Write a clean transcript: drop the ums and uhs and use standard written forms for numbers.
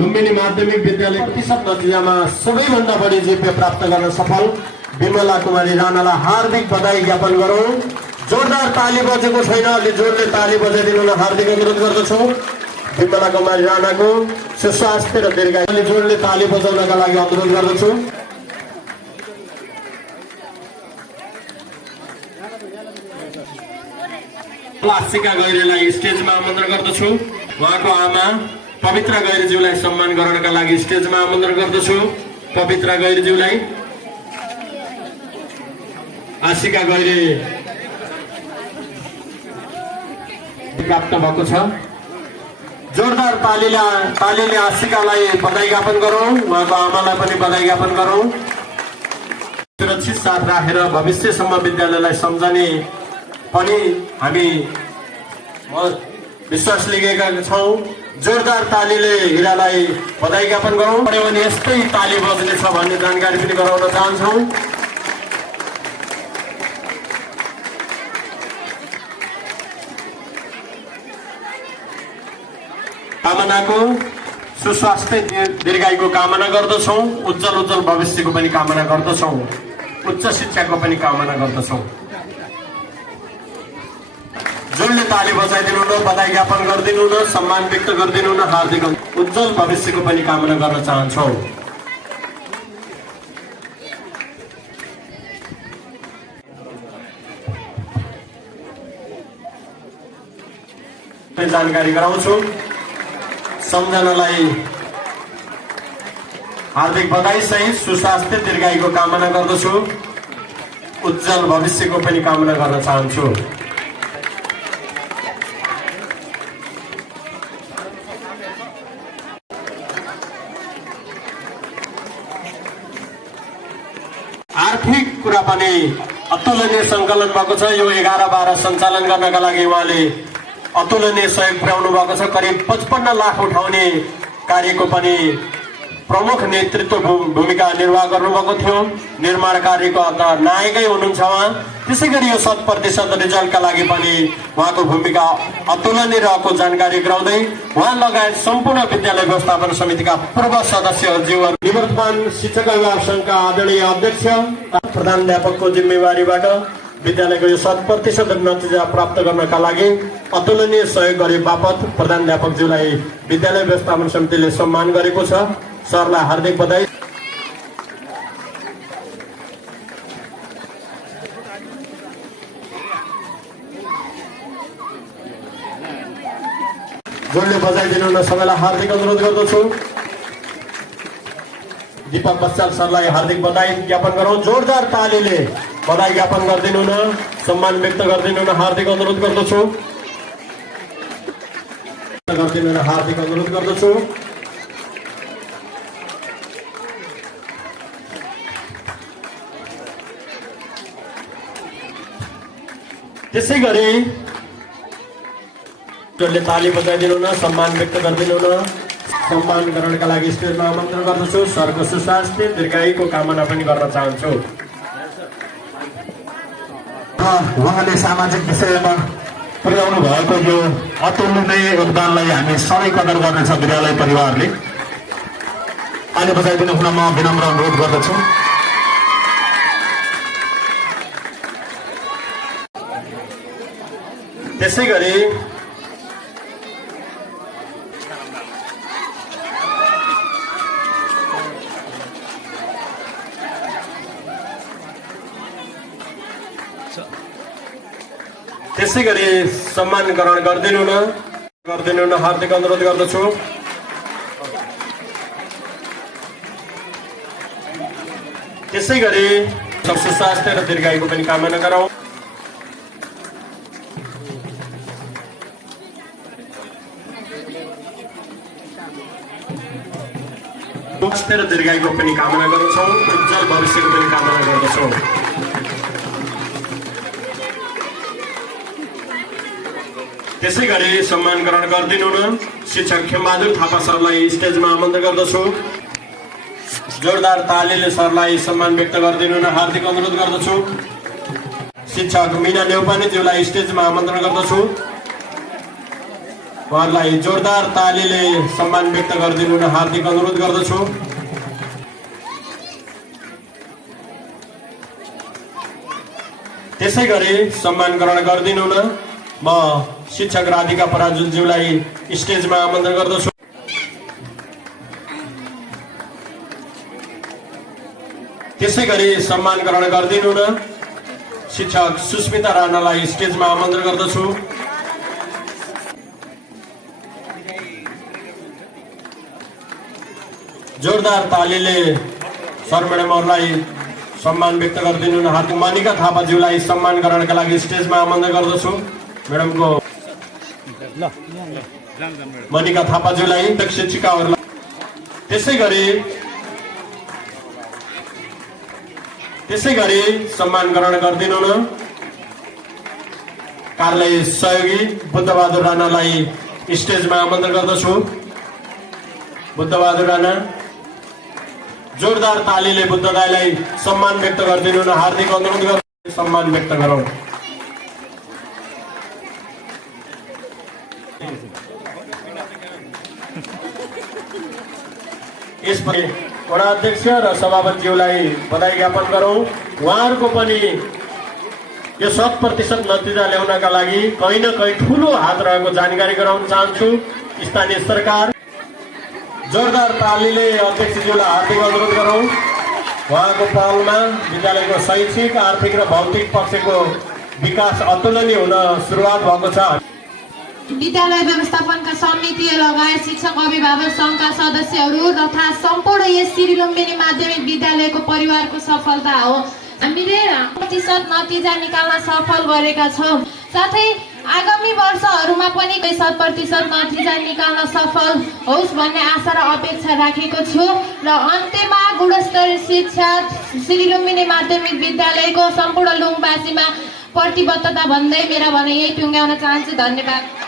लुम्बिनी माध्यमिक विद्यालय प्रतिशत नतिजामा सबैभन्दा बढी जिपे प्राप्त गर्न सफल विमला कुमारी राणालाई हार्दिक बधाई ज्ञापन गरौँ। जोरदार ताली बजेको छैन, अलि जोरले ताली बजाइदिनु हार्दिक अनुरोध गर्दछु। विमला कुमारी राणाको सुस्वास्थ्य र दीर्घायु, अलि जोरले ताली बजाउनका लागि अनुरोध गर्दछु। आशिका गैरेलाई स्टेजमा आमन्त्रण गर्दछु। उहाँको आमा पवित्र गैरेज्यूलाई सम्मान गर्नका लागि स्टेजमा आमन्त्रण गर्दछु। पवित्र गैरेज्यूलाई आशिका गैरे प्राप्त भएको छ। जोरदार तालीले आशिकालाई बधाई ज्ञापन गरौँ। उहाँको आमालाई पनि बधाई ज्ञापन गरौँ। सुरक्षित साथ राखेर भविष्यसम्म विद्यालयलाई सम्झने पनि हामी विश्वास लिएका छौँ। जोरदार तालीले हिरालाई बधाई ज्ञापन गरौँ। पऱ्यो भने यस्तै ताली बज्नेछ भन्ने जानकारी पनि गराउन चाहन्छौँ। कामनाको सुस्वास्थ्य दीर्घायुको कामना गर्दछौँ। उज्जवल भविष्यको पनि कामना गर्दछौँ। उच्च शिक्षाको पनि कामना गर्दछौँ। जोडले ताली बजाइदिनु न, बधाई ज्ञापन गरिदिनु न, सम्मान व्यक्त गरिदिनु न। हार्दिक उज्जवल भविष्यको पनि कामना गर्न चाहन्छौँ। जानकारी गराउँछु। सम्झनालाई हार्दिक बधाई सहित सुस्वास्थ्य दीर्घायुको कामना गर्दछु। उज्जवल भविष्यको पनि कामना गर्न चाहन्छु। आर्थिक कुरा पनि अतुलनीय सङ्कलन भएको छ। यो 11-12 सञ्चालन गर्नका लागि उहाँले अतुलनीय सहयोग पुर्याउनु भएको छ। करिब 55 लाख उठाउने कार्यको पनि प्रमुख नेतृत्व भूमिका निर्वाह गर्नुभएको थियो। निर्माण कार्यको नायकै हुनुहुन्छ उहाँ। त्यसै गरी यो 100% रिजल्टका लागि पनि उहाँको भूमिका अतुलनीय रहेको जानकारी गराउँदै उहाँ लगायत सम्पूर्ण विद्यालय व्यवस्थापन समितिका पूर्व सदस्यज्यूहरू, निवर्तमान शिक्षक अभिभावक सङ्घका आदरणीय अध्यक्ष, प्रधानाध्यापकको जिम्मेवारीबाट विद्यालयको यो 100% नतिजा प्राप्त गर्नका लागि अतुलनीय सहयोग गरे बापत प्रधानाध्यापकज्यूलाई विद्यालय व्यवस्थापन समितिले सम्मान गरेको छ। सरलाई हार्दिक बधाई। जोडले बजाइदिनु न, सबैलाई हार्दिक अनुरोध गर्दछु। दीपक बच्चाल सरलाई हार्दिक बधाई ज्ञापन गरौँ। जोरदार तालीले बधाई ज्ञापन गरिदिनु न, सम्मान व्यक्त गरिदिनु न, हार्दिक अनुरोध गर्दछु। हार्दिक अनुरोध गर्दछु। त्यसै गरी जोडले ताली बजाइदिनु न, सम्मान व्यक्त गरिदिनु न। सम्मान ग्रहणका लागि स्टेजमा आमन्त्रण गर्दछु। सरको सुस्वास्थ्य दीर्घायुको कामना पनि गर्न चाहन्छु। उहाँले सामाजिक विषयमा पुर्याउनु भएको यो अतुलनीय योगदानलाई हामी सबै कदर गर्नेछ विद्यालय परिवारले। ताली बजाइदिनु हुन म विनम्र अनुरोध गर्दछु। त्यसै गरी सम्मान ग्रहण गरिदिनु न, हार्दिक अनुरोध गर्दछु। त्यसै गरी सुस्वास्थ्य र दीर्घायुको पनि कामना गरौँ। स्वास्थ्य र दीर्घायुको पनि कामना गर्दछौँ। उज्जवल भविष्यको पनि कामना गर्दछौँ। त्यसै गरी सम्मान ग्रहण गरिदिनु न, शिक्षक खेमबहादुर थापा सरलाई स्टेजमा आमन्त्रण गर्दछु। जोरदार तालीले सरलाई सम्मान व्यक्त गरिदिनु हुन हार्दिक अनुरोध गर्दछु। शिक्षक मीना नेउपानेज्यूलाई स्टेजमा आमन्त्रण गर्दछु। उहाँलाई जोरदार तालीले सम्मान व्यक्त गरिदिनु हुन हार्दिक अनुरोध गर्दछु। त्यसै गरी सम्मान ग्रहण गरिदिनु हुन म शिक्षक राधिका पराजुलज्यूलाई स्टेजमा आमन्त्रण गर्दछु। त्यसै गरी सम्मान ग्रहण गरिदिनु हुन शिक्षक सुस्मिता राणालाई स्टेजमा आमन्त्रण गर्दछु। जोरदार तालीले सर म्याडमहरूलाई सम्मान व्यक्त गरिदिनु हुन हार्दिक मनिका थापाज्यूलाई सम्मान ग्रहणका लागि स्टेजमा आमन्त्रण गर्दछु। म्याडमको मनिका थापाज्यूलाई अध्यक्ष शिक्षिकाहरूलाई त्यसै गरी सम्मान ग्रहण गरिदिनु हुन कार्यालय सहयोगी बुद्धबहादुर राणालाई स्टेजमा आमन्त्रण गर्दछु। बुद्धबहादुर राणा जोरदार तालीले बुद्ध दाइलाई सम्मान व्यक्त गरिदिनु हुन हार्दिक अनुरोध गर्दै सम्मान व्यक्त गरौँ। यसपछि वडा अध्यक्ष र सभापतिज्यूलाई बधाई ज्ञापन गरौँ। उहाँहरूको पनि यो 100% नतिजा ल्याउनका लागि कहीँ न कहीँ ठुलो हात रहेको जानकारी गराउन चाहन्छु। स्थानीय सरकार जोरदार तालीले अध्यक्षज्यूलाई हार्दिक अनुरोध गरौँ। उहाँको पहलमा विद्यालयको शैक्षिक आर्थिक र भौतिक पक्षको विकास अतुलनीय हुन सुरुवात भएको छ। विद्यालय व्यवस्थापनका समिति लगायत शिक्षक अभिभावक सङ्घका सदस्यहरू तथा सम्पूर्ण यस श्री लुम्बिनी माध्यमिक विद्यालयको परिवारको सफलता हो। हामीले 100% नतिजा निकाल्न सफल गरेका छौँ। साथै आगामी वर्षहरूमा पनि 100% नतिजा निकाल्न सफल होस् भन्ने आशा र अपेक्षा राखेको छु। र अन्त्यमा गुणस्तरीय शिक्षा श्री लुम्बिनी माध्यमिक विद्यालयको सम्पूर्ण लुङबासीमा प्रतिबद्धता भन्दै मेरा भनाइ यही टुङ्ग्याउन चाहन्छु। धन्यवाद।